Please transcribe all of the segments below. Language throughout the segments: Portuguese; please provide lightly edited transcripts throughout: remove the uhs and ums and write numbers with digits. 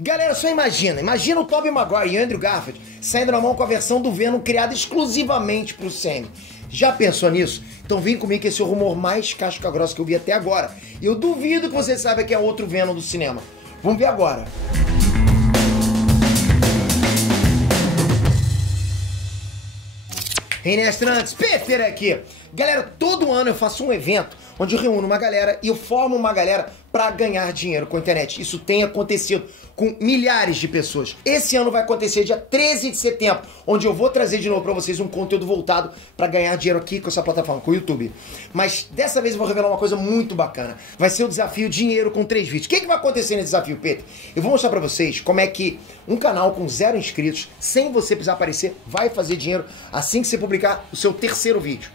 Galera, só imagina o Tobey Maguire e Andrew Garfield saindo na mão com a versão do Venom criada exclusivamente pro Sam. Já pensou nisso? Então vem comigo que esse é o rumor mais casca-grossa que eu vi até agora. E eu duvido que você saiba que é outro Venom do cinema. Vamos ver agora. Renestrantes, Peter aqui. Galera, todo ano eu faço um evento onde eu reúno uma galera e eu formo uma galera para ganhar dinheiro com a internet. Isso tem acontecido com milhares de pessoas. Esse ano vai acontecer dia 13 de setembro, onde eu vou trazer de novo para vocês um conteúdo voltado para ganhar dinheiro aqui com essa plataforma, com o YouTube. Mas dessa vez eu vou revelar uma coisa muito bacana. Vai ser o desafio Dinheiro com 3 vídeos. O que vai acontecer nesse desafio, Peter? Eu vou mostrar para vocês como é que um canal com 0 inscritos, sem você precisar aparecer, vai fazer dinheiro assim que você publicar o seu terceiro vídeo.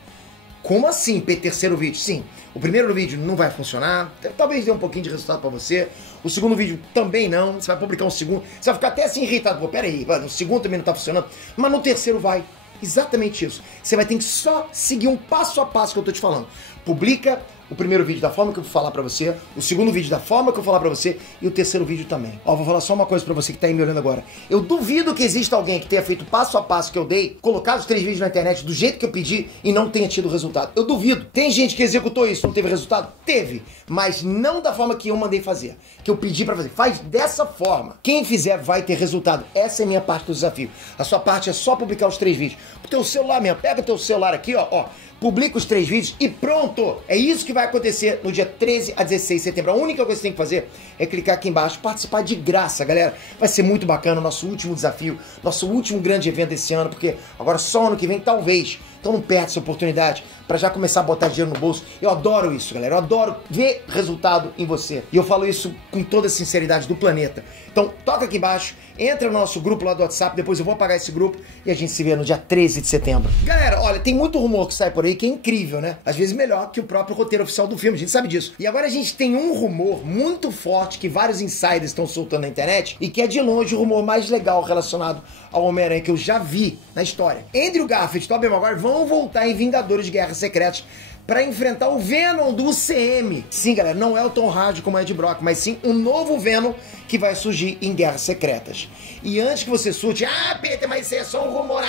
Como assim, terceiro vídeo? Sim, o primeiro vídeo não vai funcionar, talvez dê um pouquinho de resultado pra você. O segundo vídeo também não, você vai publicar um segundo, você vai ficar até assim irritado. Pô, peraí, no segundo também não tá funcionando, mas no terceiro vai. Exatamente isso. Você vai ter que só seguir um passo a passo que eu tô te falando. Publica o primeiro vídeo da forma que eu vou falar pra você, o segundo vídeo da forma que eu vou falar pra você e o terceiro vídeo também. Ó, vou falar só uma coisa pra você que tá aí me olhando agora. Eu duvido que exista alguém que tenha feito passo a passo que eu dei, colocado os 3 vídeos na internet do jeito que eu pedi e não tenha tido resultado. Eu duvido. Tem gente que executou isso, não teve resultado? Teve. Mas não da forma que eu mandei fazer, que eu pedi pra fazer. Faz dessa forma. Quem fizer vai ter resultado. Essa é a minha parte do desafio. A sua parte é só publicar os 3 vídeos. Pro teu celular mesmo. Pega o teu celular aqui, ó. Publica os 3 vídeos e pronto! É isso que vai acontecer no dia 13 a 16 de setembro. A única coisa que você tem que fazer é clicar aqui embaixo, participar de graça, galera. Vai ser muito bacana o nosso último desafio, nosso último grande evento desse ano, porque agora só ano que vem, talvez. Então não perde essa oportunidade para já começar a botar dinheiro no bolso. Eu adoro isso, galera. Eu adoro ver resultado em você. E eu falo isso com toda a sinceridade do planeta. Então toca aqui embaixo, entra no nosso grupo lá do WhatsApp, depois eu vou apagar esse grupo e a gente se vê no dia 13 de setembro. Galera, olha, tem muito rumor que sai por aí que é incrível, né? Às vezes melhor que o próprio roteiro oficial do filme, a gente sabe disso. E agora a gente tem um rumor muito forte que vários insiders estão soltando na internet e que é de longe o rumor mais legal relacionado ao Homem-Aranha que eu já vi na história. Andrew Garfield e Tobey Maguire vão voltar em Vingadores de Guerras Secretas para enfrentar o Venom do UCM. Sim, galera, não é o Tom Hardy como é Ed Brock, mas sim um novo Venom que vai surgir em Guerras Secretas. E antes que você surte, Peter, mas isso é só um rumor.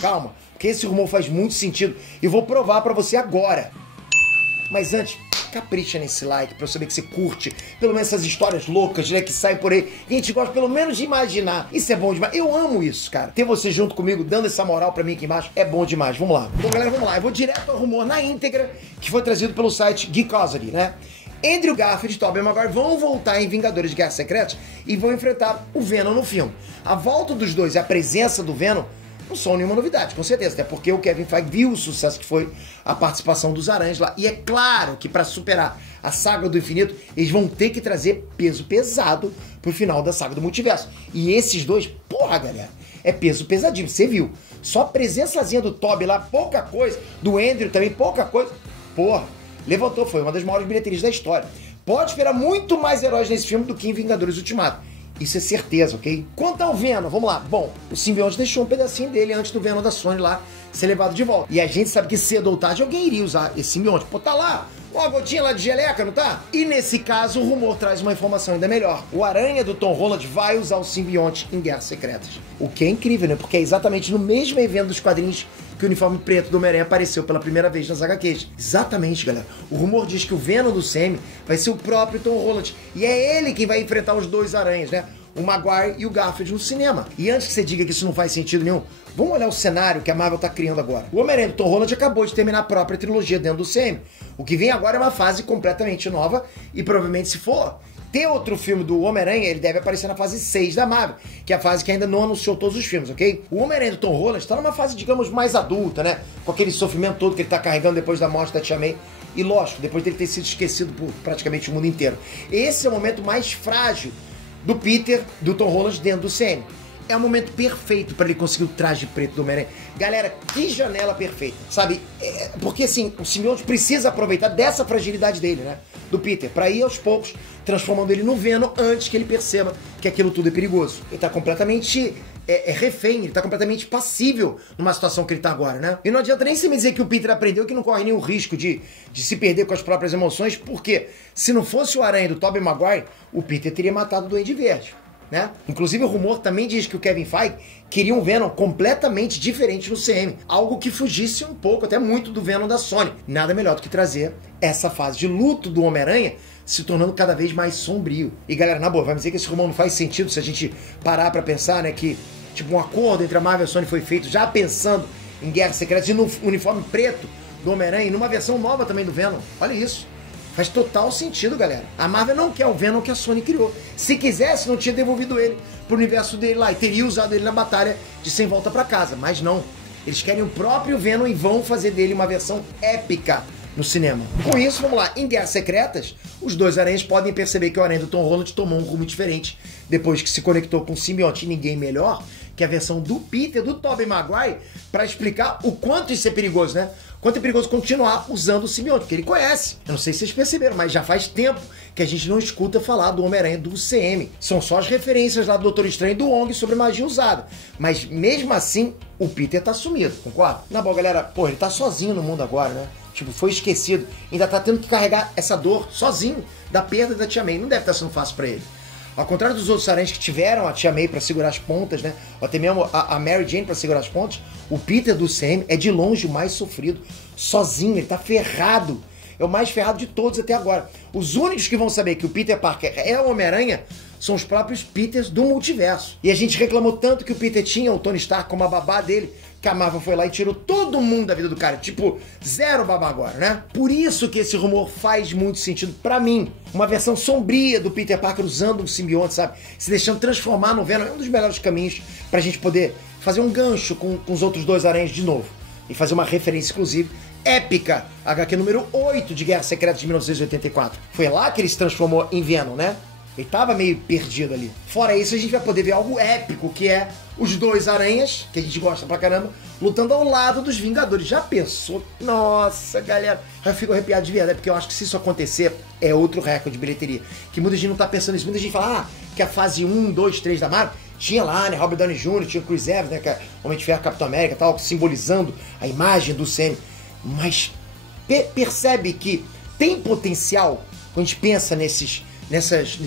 Calma, porque esse rumor faz muito sentido e eu vou provar para você agora. Mas antes, capricha nesse like pra eu saber que você curte pelo menos essas histórias loucas, né, que saem por aí e a gente gosta pelo menos de imaginar. Isso é bom demais. Eu amo isso, cara. Ter você junto comigo, dando essa moral pra mim aqui embaixo, é bom demais. Vamos lá. Então, galera, vamos lá. Eu vou direto ao rumor na íntegra que foi trazido pelo site Geekosity, né? Andrew Garfield e Tobey Maguire vão voltar em Vingadores de Guerras Secretas e vão enfrentar o Venom no filme. A volta dos dois e a presença do Venom não são nenhuma novidade, com certeza, até porque o Kevin Feige viu o sucesso que foi a participação dos Aranhas lá. E é claro que para superar a saga do infinito, eles vão ter que trazer peso pesado pro final da saga do multiverso. E esses dois, porra, galera, é peso pesadinho, você viu. Só a presençazinha do Tobey lá, pouca coisa, do Andrew também, pouca coisa. Porra, levantou, foi uma das maiores bilheterias da história. Pode esperar muito mais heróis nesse filme do que em Vingadores Ultimato. Isso é certeza, ok? Quanto ao Venom, vamos lá. Bom, o simbionte deixou um pedacinho dele antes do Venom da Sony lá ser levado de volta. E a gente sabe que cedo ou tarde alguém iria usar esse simbionte. Pô, tá lá, uma gotinha lá de geleca, não tá? E nesse caso, o rumor traz uma informação ainda melhor. O Aranha do Tom Holland vai usar o simbionte em Guerras Secretas. O que é incrível, né? Porque é exatamente no mesmo evento dos quadrinhos que o uniforme preto do Homem-Aranha apareceu pela primeira vez nas HQs. Exatamente, galera. O rumor diz que o Venom do Sam vai ser o próprio Tom Holland. E é ele quem vai enfrentar os dois aranhas, né? O Maguire e o Garfield no cinema. E antes que você diga que isso não faz sentido nenhum, vamos olhar o cenário que a Marvel tá criando agora. O Homem-Aranha do Tom Holland acabou de terminar a própria trilogia dentro do CM. O que vem agora é uma fase completamente nova e provavelmente, se for ter outro filme do Homem-Aranha, ele deve aparecer na fase 6 da Marvel, que é a fase que ainda não anunciou todos os filmes, ok? O Homem-Aranha do Tom Holland tá numa fase, digamos, mais adulta, né? Com aquele sofrimento todo que ele tá carregando depois da morte da Tia May. E lógico, depois dele ter sido esquecido por praticamente o mundo inteiro. Esse é o momento mais frágil do Peter, do Tom Holland dentro do CM. É o momento perfeito para ele conseguir o traje preto do Homem-Aranha. Galera, que janela perfeita, sabe? Porque assim, o simbionte precisa aproveitar dessa fragilidade dele, né? Do Peter, para ir aos poucos transformando ele no Venom antes que ele perceba que aquilo tudo é perigoso. Ele tá completamente refém, ele tá completamente passível numa situação que ele tá agora, né? E não adianta nem se me dizer que o Peter aprendeu que não corre nenhum risco de se perder com as próprias emoções, porque se não fosse o Aranha do Tobey Maguire, o Peter teria matado o Duende Verde, né? Inclusive o rumor também diz que o Kevin Feige queria um Venom completamente diferente no CM, algo que fugisse um pouco, até muito, do Venom da Sony. Nada melhor do que trazer essa fase de luto do Homem-Aranha se tornando cada vez mais sombrio. E galera, na boa, vai me dizer que esse rumor não faz sentido se a gente parar pra pensar, né, que tipo um acordo entre a Marvel e a Sony foi feito já pensando em Guerra Secreta e no uniforme preto do Homem-Aranha e numa versão nova também do Venom. Olha isso. Faz total sentido, galera. A Marvel não quer o Venom que a Sony criou. Se quisesse, não tinha devolvido ele pro universo dele lá e teria usado ele na batalha de Sem Volta Pra Casa. Mas não. Eles querem o próprio Venom e vão fazer dele uma versão épica no cinema. Com isso, vamos lá. Em Guerras Secretas, os dois aranhas podem perceber que o aranha do Tom Holland tomou um rumo diferente depois que se conectou com o simbionte. E ninguém melhor que a versão do Peter, do Tobey Maguire, para explicar o quanto isso é perigoso, né? Quanto é perigoso continuar usando o simbionte, porque ele conhece. Eu não sei se vocês perceberam, mas já faz tempo que a gente não escuta falar do Homem-Aranha do CM. São só as referências lá do Doutor Estranho e do Wong sobre magia usada. Mas mesmo assim, o Peter tá sumido, concorda? Na boa, galera, pô, ele tá sozinho no mundo agora, né? Tipo, foi esquecido. Ainda tá tendo que carregar essa dor sozinho da perda da Tia May. Não deve estar sendo fácil pra ele. Ao contrário dos outros aranhas que tiveram a Tia May pra segurar as pontas, né? Ou até mesmo a Mary Jane pra segurar as pontas, o Peter do CM é de longe o mais sofrido. Sozinho, ele tá ferrado. É o mais ferrado de todos até agora. Os únicos que vão saber que o Peter Parker é o Homem-Aranha são os próprios Peters do multiverso. E a gente reclamou tanto que o Peter tinha o Tony Stark como a babá dele, que a Marvel foi lá e tirou todo mundo da vida do cara. Tipo, zero babá agora, né? Por isso que esse rumor faz muito sentido pra mim. Uma versão sombria do Peter Parker usando um simbionte, sabe? Se deixando transformar no Venom. É um dos melhores caminhos pra gente poder fazer um gancho com os outros dois aranhas de novo. E fazer uma referência, inclusive, épica. HQ número 8 de Guerra Secreta de 1984. Foi lá que ele se transformou em Venom, né? Ele tava meio perdido ali. Fora isso, a gente vai poder ver algo épico, que é os dois aranhas, que a gente gosta pra caramba, lutando ao lado dos Vingadores. Já pensou? Nossa, galera. Eu fico arrepiado de verdade, porque eu acho que se isso acontecer, é outro recorde de bilheteria. Que muita gente não tá pensando nisso. Muita gente fala, que a fase 1, 2, 3 da Marvel tinha lá, né, Robert Downey Jr., tinha Chris Evans, né, que é Homem de Ferro, Capitão América e tal, simbolizando a imagem do CM. Mas percebe que tem potencial, quando a gente pensa nesses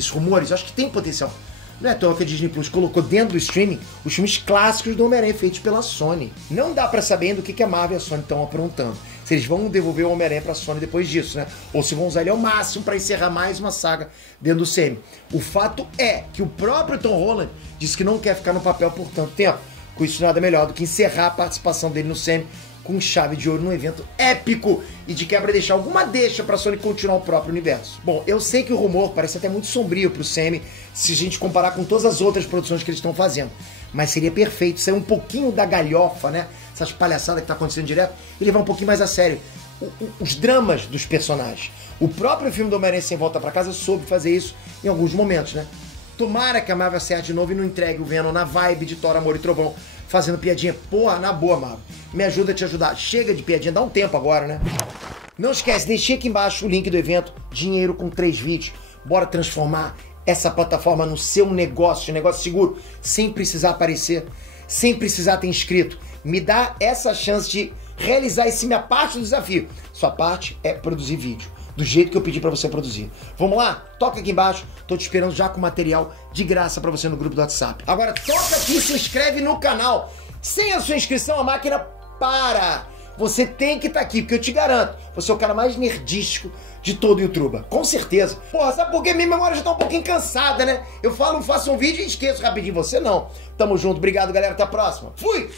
rumores, eu acho que tem potencial. Não é à toa que a Disney Plus colocou dentro do streaming os filmes clássicos do Homem-Aranha feitos pela Sony. Não dá pra saber ainda o que a Marvel e a Sony estão aprontando. Se eles vão devolver o Homem-Aranha pra Sony depois disso, né? Ou se vão usar ele ao máximo pra encerrar mais uma saga dentro do CM. O fato é que o próprio Tom Holland disse que não quer ficar no papel por tanto tempo. Com isso, nada melhor do que encerrar a participação dele no CM com chave de ouro num evento épico e de quebra deixar alguma deixa pra Sony continuar o próprio universo. Bom, eu sei que o rumor parece até muito sombrio pro CM se a gente comparar com todas as outras produções que eles estão fazendo, mas seria perfeito sair um pouquinho da galhofa, né? Essas palhaçadas que tá acontecendo direto e levar um pouquinho mais a sério os dramas dos personagens. O próprio filme do Homem-Aranha Sem Volta Pra Casa soube fazer isso em alguns momentos, né? Tomara que a Marvel acerte de novo e não entregue o Venom na vibe de Thor, Amor e Trovão, fazendo piadinha. Porra, na boa, Marvel. Me ajuda a te ajudar. Chega de piadinha, dá um tempo agora, né? Não esquece, deixei aqui embaixo o link do evento Dinheiro com 3 vídeos. Bora transformar essa plataforma no seu negócio, negócio seguro, sem precisar aparecer, sem precisar ter inscrito. Me dá essa chance de realizar esse minha parte do desafio. Sua parte é produzir vídeo, do jeito que eu pedi pra você produzir. Vamos lá? Toca aqui embaixo, tô te esperando já com material de graça pra você no grupo do WhatsApp. Agora toca aqui e se inscreve no canal. Sem a sua inscrição, a máquina para. Você tem que estar aqui, porque eu te garanto, você é o cara mais nerdístico de todo o YouTube. Com certeza. Porra, sabe por quê? Minha memória já tá um pouquinho cansada, né? Eu falo, faço um vídeo e esqueço rapidinho. Você não. Tamo junto. Obrigado, galera. Até a próxima. Fui!